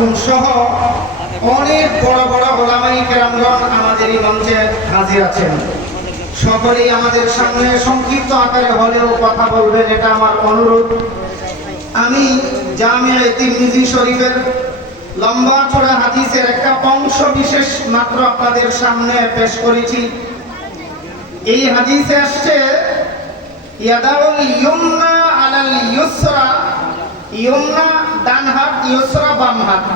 মরহুম সহ অনেক বড় বড় ওলামায়ে কেরামগণ আমাদের এই মঞ্চে হাজির আছেন। সকলেই আমাদের সামনে সংক্ষিপ্ত আকারে হলেও কথা বলবেন, এটা আমার অনুরোধ। আমি জামিয়া তিরমিজি শরীফের লম্বা চড়া হাদিসের একটা অংশ বিশেষ মাত্র আপনাদের সামনে পেশ করেছি। এই হাদিসে আসছে ইয়াদাউল ইয়ুমনা আলাল ইউসরা, ইয়ুমনা ডান হাত, ইউসরা বাম হাত।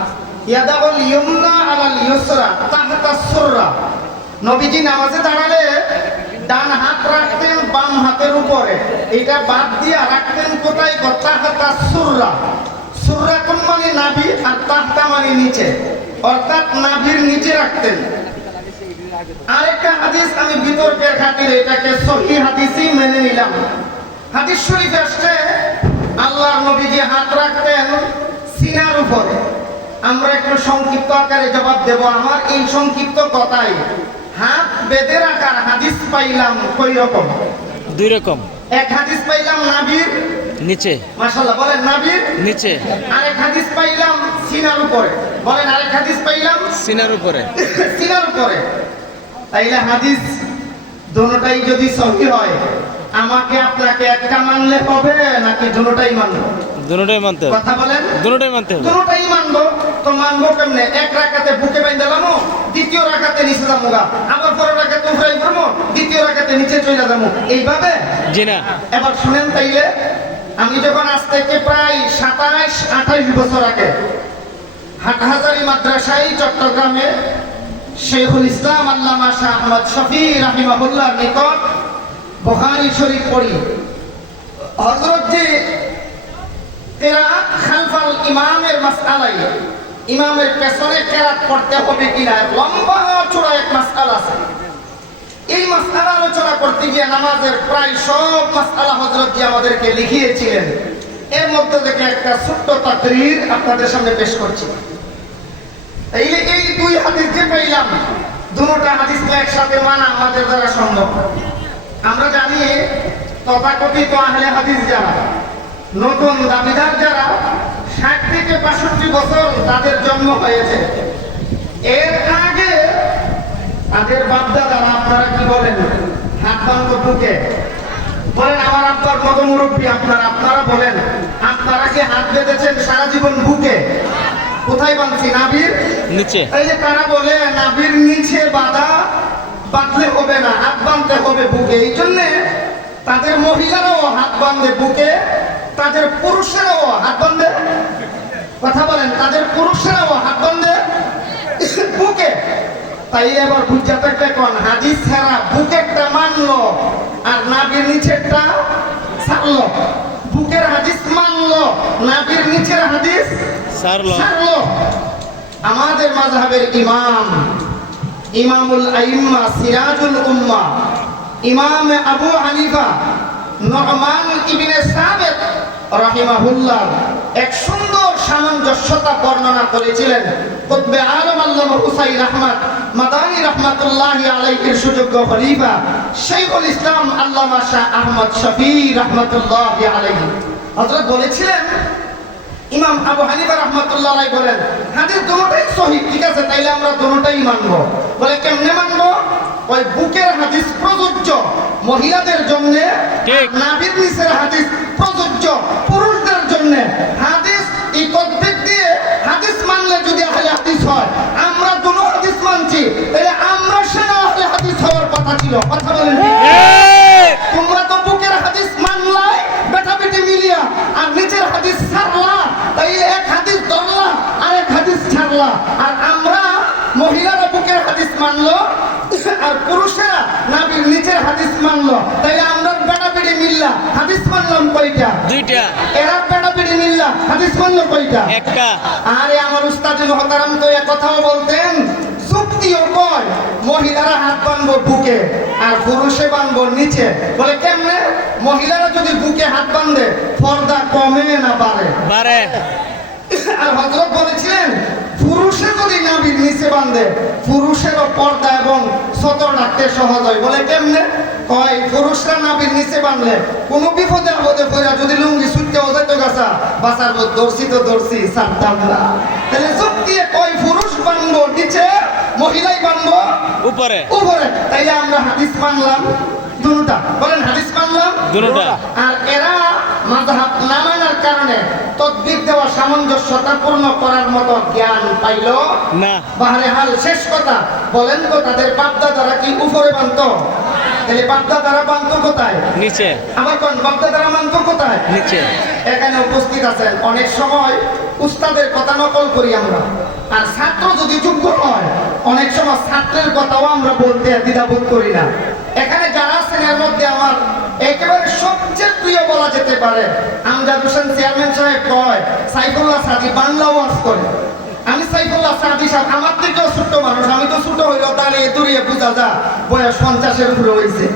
ইয়াদাউল ইয়ুমনা আলাল ইউসরা তাহতা সুররা। নবীজি নামাজে দাঁড়ালে ডান হাত রাখতেন বাম হাতের উপরে, এটা বাদ দিয়া রাখতেন কোথায়? তাহতা সুররা। সুররা কোন মানে নাভি, আর তাহতা মানে নিচে, অর্থাৎ নাভির নিচে রাখতেন। আরেকটা হাদিস আমি বিতর্কের খাতিরে এটাকে সহিহ হাদিসই মেনে নিলাম। হাদিস শরীফে আসছে আল্লাহর নবীজি হাত রাখতেন সিনার উপরে। আমরা একটু সংক্ষিপ্ত আকারে জবাব দেব। আমার এই সংক্ষিপ্ত কথায় হাত বেঁধে রাখার হাদিস পাইলাম কই রকম? দুই রকম। এক হাদিস পাইলাম নাভির নিচে, মাশাআল্লাহ বলেন নাভির নিচে। আরেক হাদিস পাইলাম সিনার উপরে, বলেন আরেক হাদিস পাইলাম সিনার উপরে। সিনার উপরে। তাইলে হাদিস দুটোটাই যদি সহি হয়, আমাকে আপনাকে একটা মানলে হবে নাকি দুটোটাই মানবো? দুটোটাই মানতে হবে। কথা বলেন। দুটোটাই মানতে হবে। দুটোটাই মানবো। তো মানবো কেমনে? এক রাকাতে বুকে বাইন্দালামো, দ্বিতীয় রাকাতে নিচে যাবো গা, আবার পরের রাকাতে উঠাই করবো, দ্বিতীয় রাকাতে নিচে চলে যাবো, এইভাবে? জি না। এবার শুনেন, তাইলে আমি যখন আজ থেকে প্রায় 27-28 বছর আগে হাটহাজারী মাদ্রাসায় চট্টগ্রামে শেখুল ইসলাম আল্লামা শাহ আহমদ শফি রাহিমাহুল্লাহর নিকট বুখারী শরীফ পড়ি, হযরত জি কিরাত খালফাল ইমামের মাসআলাই, ইমামের পেছনে কিরাত পড়তে হবে কিনা লম্বা চড়া এক মাসআলা আছে। এই মাসআলা আলোচনা করতে গিয়ে নামাজের প্রায় সব মাসআলা হযরত জি আমাদেরকে লিখিয়েছিলেন। এর মধ্যে থেকে একটা ছোট্ট তাকরীর আপনাদের সামনে পেশ করছি। এই দুই হাদিস যে পাইলাম, দুটোটা হাদিসকে একসাথে মানা আমাদের দ্বারা সম্ভব। আমরা জানি তথাকথিত আহলে হাদিস যারা, নতুন দাবিদার যারা, 60 থেকে 62 বছর তাদের জন্ম হয়েছে, এর আগে তাদের বাপদাদারা আপনারা কি বলেন? হাত বাঁধতো বুকে। বলেন আমার আব্বার মতো মুরব্বী আপনারা বলেন, আপনারা কি হাত বেঁধেছেন সারা জীবন বুকে? কোথায় বাঁধছি? নাভির নিচে। এই যে তারা বলে নাভির নিচে বাঁধলে হবে না, হাত বাঁধতে হবে বুকে। এই জন্য তাদের মহিলারাও হাত বাঁধে বুকে, তাদের পুরুষেরাও হাত বাঁধে। কথা বলেন, তাদের পুরুষেরাও হাত বাঁধে বুকে। তাই এবার বুঝাতে কোন হাদিস ছাড়া বুকেরটা মানলো আর নাভির নিচেরটা ছাড়লো। বুকের হাদিস মানলো, নাভির নিচের হাদিস ছাড়লো। আমাদের মাযহাবের ইমাম, ইমামুল আইম্মা, সিরাজুল উম্মাহ, ইমাম আবু হানিফা নু'মান ইবনে সাবিত রাহিমাহুল্লাহ এক সুন্দর সামঞ্জস্যতা বর্ণনা করেছিলেন। কুতবে আলম আল্লামা হুসাইন আহমদ মাদানী রাহমাতুল্লাহি আলাইহির সুযোগ্য খলিফা শাইখুল ইসলাম আল্লামা শাহ আহমদ শফি রাহমাতুল্লাহি আলাইহি হযরত বলেছিলেন, ইমাম আবু হানিফা রাহমাতুল্লাহ আলাইহি বলেন হাদিস দুটোটাই সহিহ, ঠিক আছে, তাইলে আমরা দুটোটাই মানবো। বলে কেমনে মানবো? ওই বুকের হাদিস প্রযোজ্য মহিলাদের জন্য, নাভির নিচের হাদিস প্রযোজ্য পুরুষদের জন্য। হাদিস এই তদবির দিয়ে হাদিস মানলে যদি আহলে হাদিস হয়, আমরা দুটো হাদিস মানছি, তাহলে আমরা সেনা আহলে হাদিস হওয়ার কথা ছিল। কথা বলেন, তোমরা তো বুকের হাদিস মানলাই বেটা বেটি মিলিয়া, আর নিচের হাদিস ছাড়লা, তাইলে এক হাদিস ধরলা আর এক হাদিস ছাড়লা। আর আমরা মহিলারা বুকের হাদিস মানলো আর পুরুষেরা নাভির নিচের হাদিস মানলো, তাইলে আমরা বেটা বেটি মিল্লা হাদিস মানলাম কয়টা? দুইটা। এরা বেটা বেটি মিল্লা হাদিস মানলো কয়টা? একটা। আরে আমার উস্তাদ মুহতারাম তো এক কথাও বলতেন, যুক্তিও কয় মহিলারা হাত বাঁধবো বুকে আর পুরুষে বাঁধবো নিচে। বলে কেমনে? মহিলারা যদি বুকে হাত বাঁধে পর্দা কমে না বাড়ে? বাড়ে। আর হযরত বলেছিলেন পুরুষে যদি নাভির নিচে বাঁধে পুরুষেরও পর্দা এবং সতর রাখতে সহজ হয়। বলে কেমনে? কয় পুরুষরা নাভির নিচে বাঁধলে কোনো বিপদে আপদে পড়া যদি লুঙ্গি ছুটতে ওদের তো গাছা বাঁচার দর্শি তো দর্শি সাবধান না। তাহলে যোগ দিয়ে কয় পুরুষ বানবো নিচে, মহিলাই বানবো উপরে। উপরে। তাইলে আমরা হাদিস মানলাম দুটা, বলেন হাদিস মানলাম দুটা। আর এরা মাযহাব না মানার কারণে তদবির দেওয়া সামঞ্জস্যতাপূর্ণ করার মতো জ্ঞান পাইল না। বাহারে হাল শেষ কথা বলেন তো, তাদের বাপদাদারা কি উপরে বানতো? তাহলে বাপদাদারা বানতো কোথায়? নিচে। আমার কোন বাপদাদারা মানতো কোথায়? নিচে। এখানে উপস্থিত আছেন অনেক সময় উস্তাদের কথা নকল করি আমরা, আর ছাত্র যদি যোগ্য হয় অনেক সময় ছাত্রের কথাও আমরা বলতে দ্বিধাবোধ করি না। এখানে যারা আছেন এর মধ্যে আমার একেবারে সবচেয়ে প্রিয় বলা যেতে পারে আমজাদ হোসেন চেয়ারম্যান সাহেব কয় সাইফুল্লাহ সাদি বাংলা ওয়াজ করে। আমি সাইফুল্লাহ সাদি সাহেব আমার থেকেও ছোট্ট মানুষ, আমি তো ছোট হইলেও দাঁড়িয়ে দূরিয়ে বোঝা যা বয়স 50-এর উপরে হয়েছে।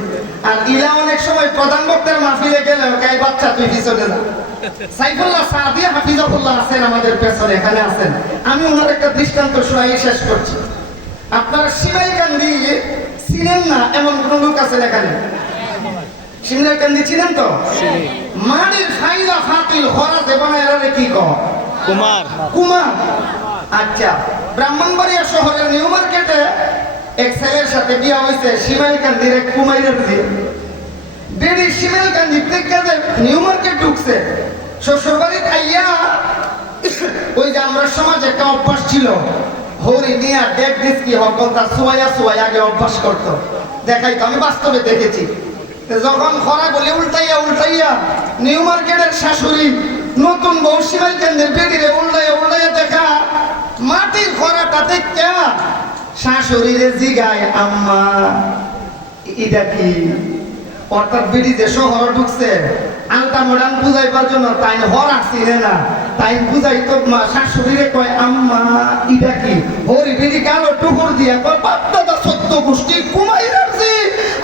আর ইলা অনেক সময় প্রধান বক্তার মাহফিলে গেলে গাই বাচ্চা তুই পিছনে যা। সাইফুল্লাহ সাদি হাফিজাহুল্লাহ আছেন আমাদের পেছনে, এখানে আছেন। আমি ওনার একটা দৃষ্টান্ত শোনাই শেষ করছি। আপনারা সিমাইকান্দি চিনেন না এমন কোন লোক আছেন এখানে? সিমলাকান্দি চিনেন তো? মাটির ফাইলা ফাতিল হরা দেবনা এরারে কি কয়? কুমার। কুমার। আচ্ছা, ব্রাহ্মণবাড়িয়া শহরের নিউ মার্কেটে এক ছেলের সাথে বিয়া হয়েছে সিমাইকান্দির এক কুমাইরের দিয়ে। বেড়ি সিমাইকান্দি থেকে নিউ মার্কেট ঢুকছে, শ্বশুরবাড়ি খাইয়া ওই যে আমরা সমাজে একটা অভ্যাস ছিল, হরি নিয়া দেখ দিস কি হকল তার সোয়া আগে অভ্যাস করতো। দেখাই তো, আমি বাস্তবে দেখেছি। যখন খরা গলি উল্টাইয়া নিউ মার্কেটের শাশুড়ি নতুন বউ সিমাইকান্দির বেডিরে উল্টাইয়া দেখা মাটির খরাটা দেখা শাশুড়িরে জিগায় আম্মা এটা কি? অর্থাৎ বিড়ি যে শহর ঢুকছে আলতা মোডান বুঝাইবার জন্য তাই হর আসছিলে না, তাই বুঝাই তো শাশুড়িরে কয় আম্মা ইটা কি? হরি বিড়ি কালো টুকুর দিয়া কয় বাপ দাদা সত্য গোষ্ঠী কুমাই রাখছি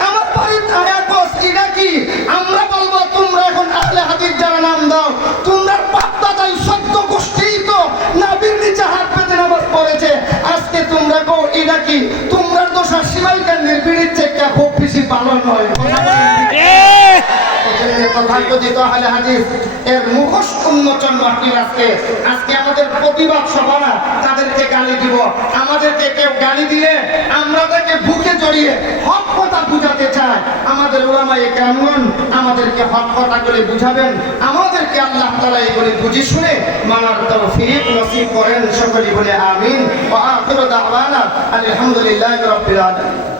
আমার বাড়িতে আয়া কস ইটা কি? আমরা বলবো তোমরা এখন আহলে হাদিস যারা নাম দাও, তোমরা বাপ দাদাই সত্য গোষ্ঠী তো নাবির নিচে হাত পেতে নামাজ পড়েছে, আজকে তোমরা কো ইটা কি? তোমরা তো সিমাইকান্দির বিড়ির চেষ্টা খুব বেশি পালন হয়। আজকে আমাদের প্রতিবাদ সভা না, তাদেরকে গালি দিব। আমাদেরকে কেউ গালি দিলে আমরা তাকে বুকে জড়িয়ে হক কথা বুঝাতে চাই। আমাদের উলামায়ে কেরামগণ আমাদেরকে হক কথাগুলি বুঝাবেন, আমাদেরকে আল্লাহ তাআলা এগুলি বুঝি শুনে মানার তৌফিক নসিব করেন। সকলেই বলে আমিন। ওয়া আখিরু দাওয়ানা আলহামদুলিল্লাহি রাব্বিল আলামিন।